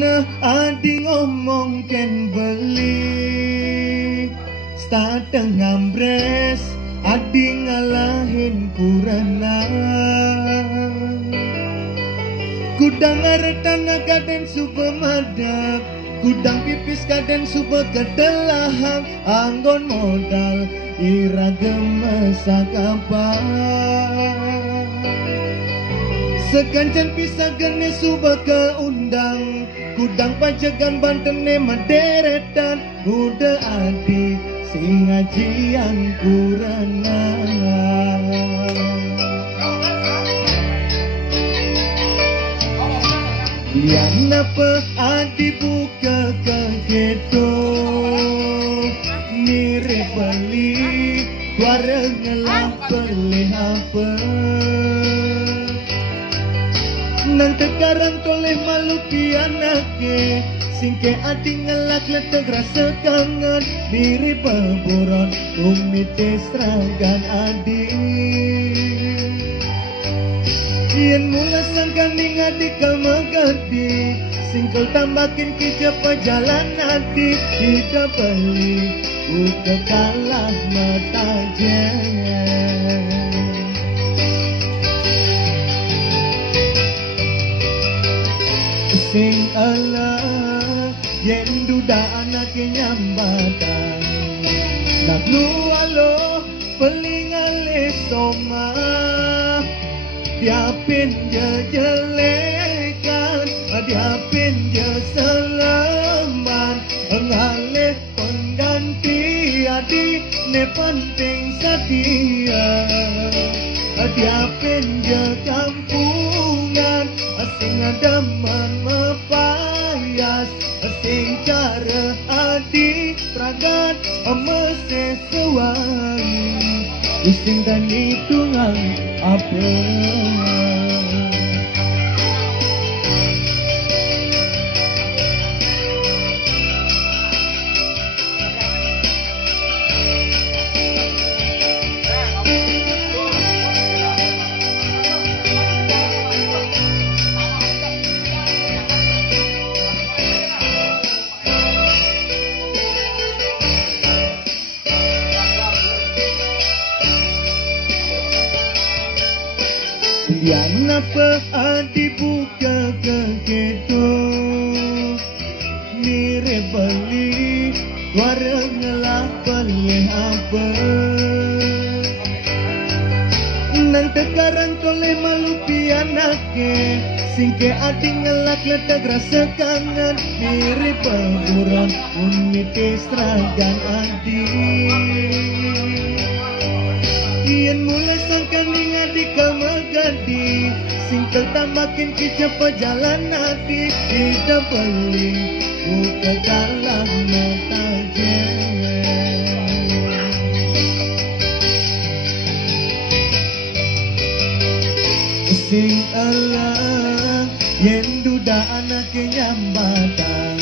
Nah adi ngomong ken beli Stadeng ngambres adi ngalahin kurana Kudang aretan kaden subemadap Kudang pipis kaden sube kedelahang Anggon modal iragem sakapa Sekancan pisah gene suba keundang Kudang pajagan bantene maderetan Udah adi sing ngajian kurana Yang napa adi buka kegedo Mirip beli Wareng ngelah beli apa Nang tegarang toleh malu pianake Singke adi ngelak letek rasa kangen Mirip peburon umite seragan adi Yen mula sangkanding adi kamagadi Singkel tambakin kijapa jalan adi Tidak beli udah kalah mata jen Sing Allah yen duda anake nyambatan Nagnu alo pelingale soma Diapin dia jelekan Diapin dia selaman Ngalih pengganti adi ne penting setia Diapin dia kampungan Asing adaman mepayas Asing cara adi tragat Mese sewari Ising dan hitungan apa Yang napa adi buka kegedo Mirip beli Wareng ngelah beli apa Nang tegaran toleh malu pianake Singke adi ngelak letak rasa kangen Mirip peburon umite seragan adi Ian mulai sangkanding adi kamagadi Singkel tambakin kijapa jalan adi Tidak beli buka kalah mata jen Sing Allah yen duda anake nyambatan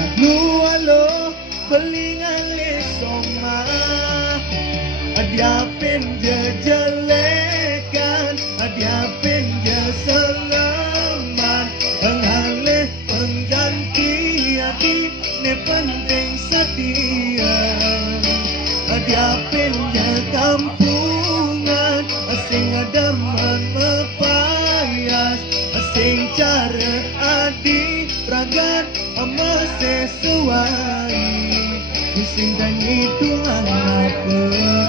Nagnu alo pelingale soma Diapin dia jelekan Diapin dia selaman Ngalih pengganti adi ne penting setia Diapin dia kampungan Asing adaman mepayas Asing cara adi ragat Mese sesuai Ising dan hitungan apa